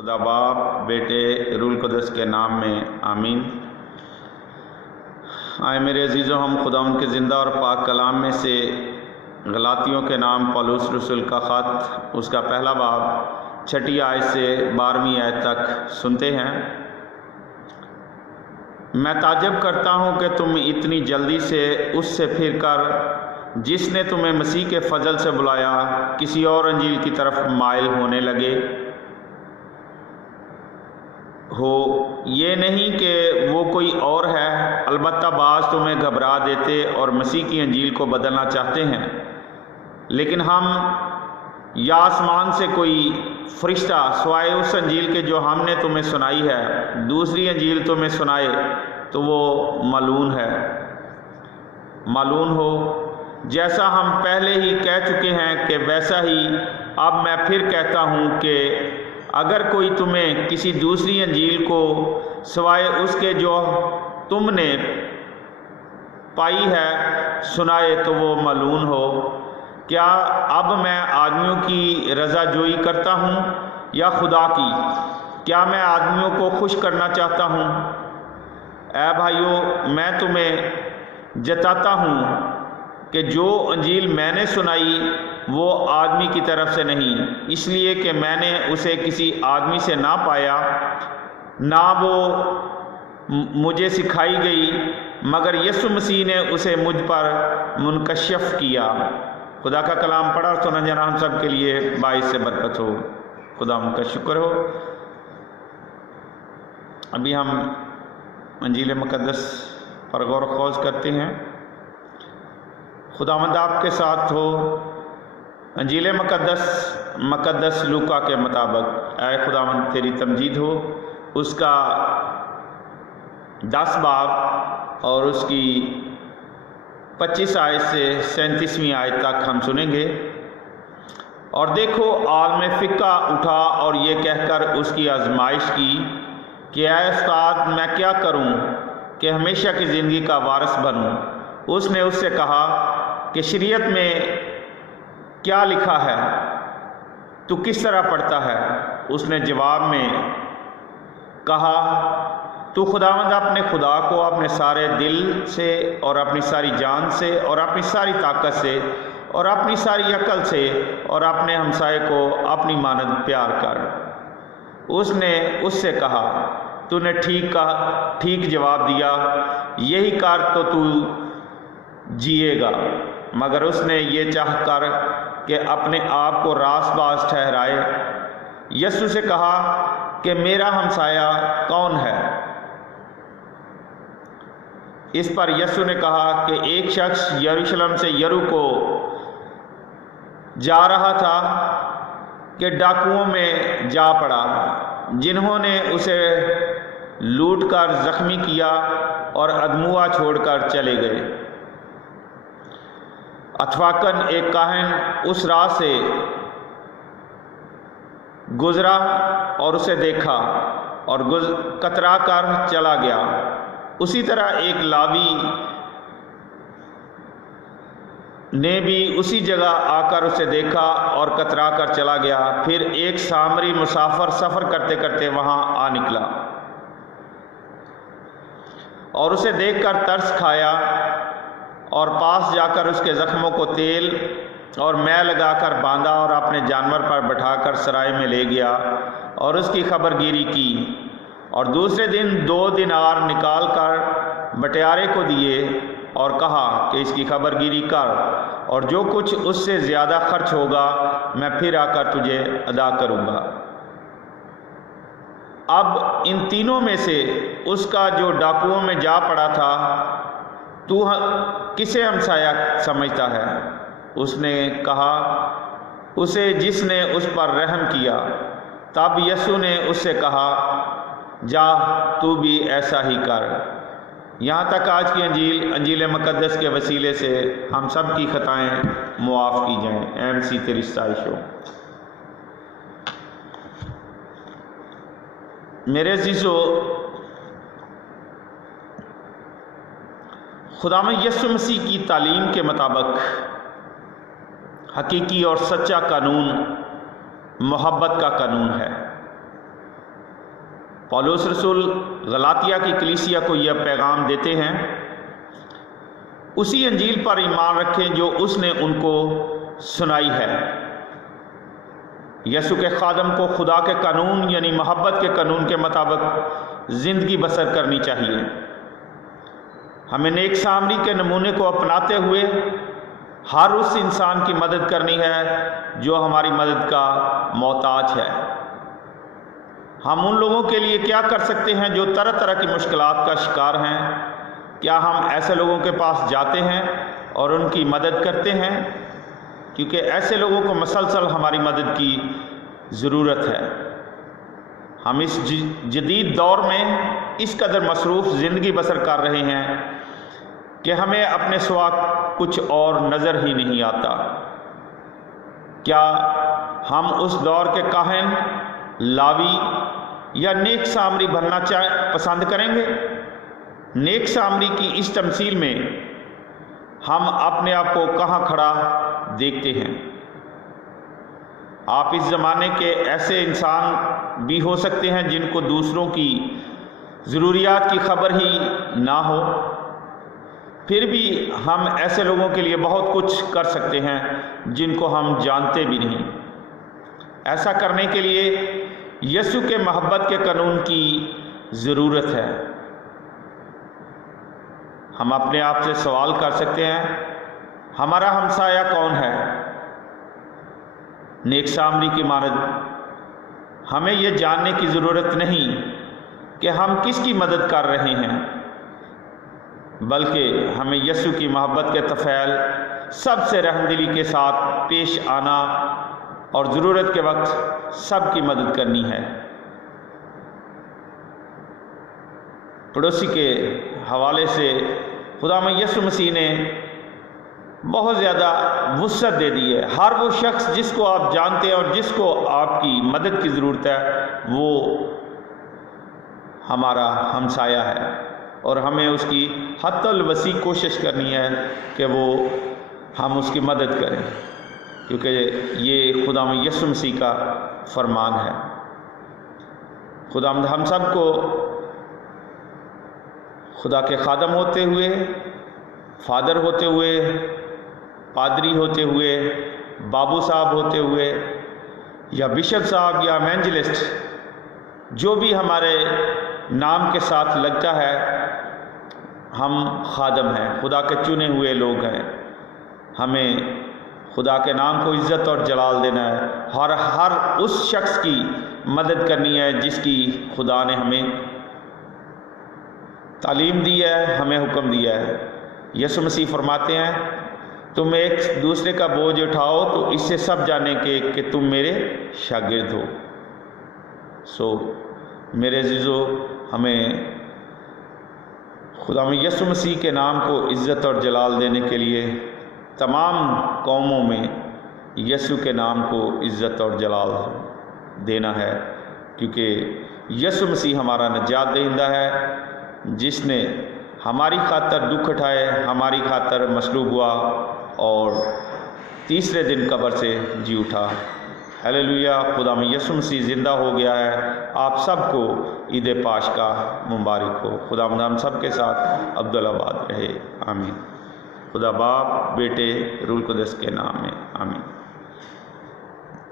खुदा बाप, बेटे, रूल कुदस के नाम में आमीन। आए मेरे अजीज़ों, हम खुदा उनके ज़िंदा और पाक कलाम में से गलातियों के नाम पौलुस रसूल का ख़त, उसका पहला बाब 6ठी आयत से 12वीं आयत तक सुनते हैं। मैं ताज्जुब करता हूँ कि तुम इतनी जल्दी से उससे फिर कर जिसने तुम्हें मसीह के फजल से बुलाया किसी और अंजील की तरफ माइल होने लगे हो। ये नहीं कि वो कोई और है, अलबत्ता बाज़ तुम्हें घबरा देते और मसीह की अंजील को बदलना चाहते हैं। लेकिन हम या आसमान से कोई फरिश्ता सिवाय उस अंजील के जो हमने तुम्हें सुनाई है दूसरी अंजील तुम्हें सुनाए तो वो मलून है। मालूम हो, जैसा हम पहले ही कह चुके हैं कि वैसा ही अब मैं फिर कहता हूँ कि अगर कोई तुम्हें किसी दूसरी अंजील को सिवाय उसके जो तुमने पाई है सुनाए तो वो मलून हो। क्या अब मैं आदमियों की रज़ाजोई करता हूँ या खुदा की? क्या मैं आदमियों को खुश करना चाहता हूँ? ऐ भाइयों, मैं तुम्हें जताता हूँ कि जो अंजील मैंने सुनाई वो आदमी की तरफ से नहीं, इसलिए कि मैंने उसे किसी आदमी से ना पाया, ना वो मुझे सिखाई गई, मगर यीशु मसीह ने उसे मुझ पर मुनकशफ किया। खुदा का कलाम पढ़ा और सुना जाना हम सब के लिए बाइस से बरकत हो। खुदा उनका शुक्र हो। अभी हम अंजील मुक़द्दस पर गौर खोज करते हैं। खुदावंद आपके साथ हो। अंजील मुक़द्दस लूका के मुताबिक, ऐ खुदावंद तेरी तमजीद हो, उसका 10 बाब और उसकी 25 आयत से 37वीं आयत तक हम सुनेंगे। और देखो, आलम फ़िक्का उठा और ये कहकर उसकी आजमाइश की कि ऐ उस्ताद, मैं क्या करूं कि हमेशा की ज़िंदगी का वारिस बनूं। उसने उससे कहा कि शरीयत में क्या लिखा है, तू किस तरह पढ़ता है? उसने जवाब में कहा, तू खुदावंद अपने खुदा को अपने सारे दिल से और अपनी सारी जान से और अपनी सारी ताकत से और अपनी सारी अकल से और अपने हमसाये को अपनी मानद प्यार कर। उसने उससे कहा, तूने ठीक जवाब दिया, यही कर तो तू जिएगा। मगर उसने ये चाह कर कि अपने आप को रासबाज ठहराए, यीशु से कहा कि मेरा हमसाया कौन है? इस पर यीशु ने कहा कि एक शख्स यरूशलेम से यरीको जा रहा था कि डाकुओं में जा पड़ा, जिन्होंने उसे लूटकर जख्मी किया और अदमुआ छोड़कर चले गए। अथवाकन एक काहिन उस राह से गुजरा और उसे देखा और कतरा कर चला गया। उसी तरह एक लावी ने भी उसी जगह आकर उसे देखा और कतरा कर चला गया। फिर एक सामरी मुसाफिर सफ़र करते करते वहाँ आ निकला और उसे देखकर तरस खाया और पास जाकर उसके ज़ख्मों को तेल और मैं लगाकर बांधा और अपने जानवर पर बैठाकर सराय में ले गया और उसकी खबरगिरी की। और दूसरे दिन 2 दिनार निकाल कर बटियारे को दिए और कहा कि इसकी खबरगिरी कर, और जो कुछ उससे ज़्यादा खर्च होगा मैं फिर आकर तुझे अदा करूँगा। अब इन तीनों में से उसका जो डाकुओं में जा पड़ा था, तू किसे हमसाया समझता है? उसने कहा, उसे जिसने उस पर रहम किया। तब यीशु ने उससे कहा, जा तू भी ऐसा ही कर। यहाँ तक आज की अंजील मुक़द्दस के वसीले से हम सब की खताएँ मुआफ़ की जाएँ। एमसी तेरी सताइश हो। मेरे अज़ीज़ों, खुदावंद यीशु मसीह की तालीम के मुताबिक हकीकी और सच्चा कानून मोहब्बत का कानून है। پولس رسول غلاطیہ کی کلیسیا کو یہ پیغام دیتے ہیں، اسی انجیل پر ایمان رکھیں جو اس نے ان کو سنائی ہے۔ یسوع کے خادم کو خدا کے قانون یعنی محبت کے قانون کے مطابق زندگی بسر کرنی چاہیے۔ ہمیں نیک سامری کے نمونے کو اپناتے ہوئے ہر اس انسان کی مدد کرنی ہے جو ہماری مدد کا محتاج ہے۔ ہم ان لوگوں کے لیے کیا کر سکتے ہیں جو طرح طرح کی مشکلات کا شکار ہیں؟ کیا ہم ایسے لوگوں کے پاس جاتے ہیں اور ان کی مدد کرتے ہیں؟ کیونکہ ایسے لوگوں کو مسلسل ہماری مدد کی ضرورت ہے۔ ہم اس جدید دور میں اس قدر مصروف زندگی بسر کر رہے ہیں کہ ہمیں اپنے سوا کچھ اور نظر ہی نہیں آتا۔ کیا ہم اس دور کے کاہن، لاوی یا نیک سامری بننا پسند کریں گے؟ نیک سامری کی اس تمثیل میں ہم اپنے آپ کو کہاں کھڑا دیکھتے ہیں؟ آپ اس زمانے کے ایسے انسان بھی ہو سکتے ہیں جن کو دوسروں کی ضروریات کی خبر ہی نہ ہو، پھر بھی ہم ایسے لوگوں کے لیے بہت کچھ کر سکتے ہیں جن کو ہم جانتے بھی نہیں۔ ایسا کرنے کے لیے یسوع کے محبت کے قانون کی ضرورت ہے۔ ہم اپنے آپ سے سوال کر سکتے ہیں، ہمارا ہمسایہ کون ہے؟ نیک سامری کی مانند ہمیں یہ جاننے کی ضرورت نہیں کہ ہم کس کی مدد کر رہے ہیں، بلکہ ہمیں یسوع کی محبت کے طفیل سب سے رحمدلی کے ساتھ پیش آنا اور ضرورت کے وقت سب کی مدد کرنی ہے۔ پڑوسی کے حوالے سے خداوند یسوع مسیح نے بہت زیادہ وسعت دے دی ہے۔ ہر وہ شخص جس کو آپ جانتے ہیں اور جس کو آپ کی مدد کی ضرورت ہے وہ ہمارا ہمسایہ ہے، اور ہمیں اس کی حتی الوسیع کوشش کرنی ہے کہ ہم اس کی مدد کریں، کیونکہ یہ خداوند یسوع مسیح کا فرمان ہے۔ خداوند ہم سب کو خدا کے خادم ہوتے ہوئے، فادر ہوتے ہوئے، پادری ہوتے ہوئے، بابو صاحب ہوتے ہوئے، یا بشپ صاحب یا ایونجلسٹ، جو بھی ہمارے نام کے ساتھ لگتا ہے، ہم خادم ہیں، خدا کے چنے ہوئے لوگ ہیں۔ ہمیں خدا کے نام کو عزت اور جلال دینا ہے، ہر اس شخص کی مدد کرنی ہے جس کی خدا نے ہمیں تعلیم دی ہے، ہمیں حکم دیا ہے۔ یسوع مسیح فرماتے ہیں، تم ایک دوسرے کا بوجھ اٹھاؤ تو اس سے سب جانیں کہ تم میرے شاگرد ہو۔ میرے عزیزو، ہمیں خداوند یسوع مسیح کے نام کو عزت اور جلال دینے کے لیے تمام قوموں میں یسوع کے نام کو عزت اور جلال دینا ہے، کیونکہ یسوع مسیح ہمارا نجات دہندہ ہے، جس نے ہماری خاطر دکھ اٹھائے، ہماری خاطر مصلوب ہوا اور تیسرے دن قبر سے جی اٹھا۔ ہیلیلویا! خداوند یسوع مسیح زندہ ہو گیا ہے۔ آپ سب کو عید پاشکا مبارک ہو۔ خداوند ہم سب کے ساتھ عبدالآباد رہے۔ آمین۔ خدا باپ، بیٹے، روح القدس کے نام میں آمین۔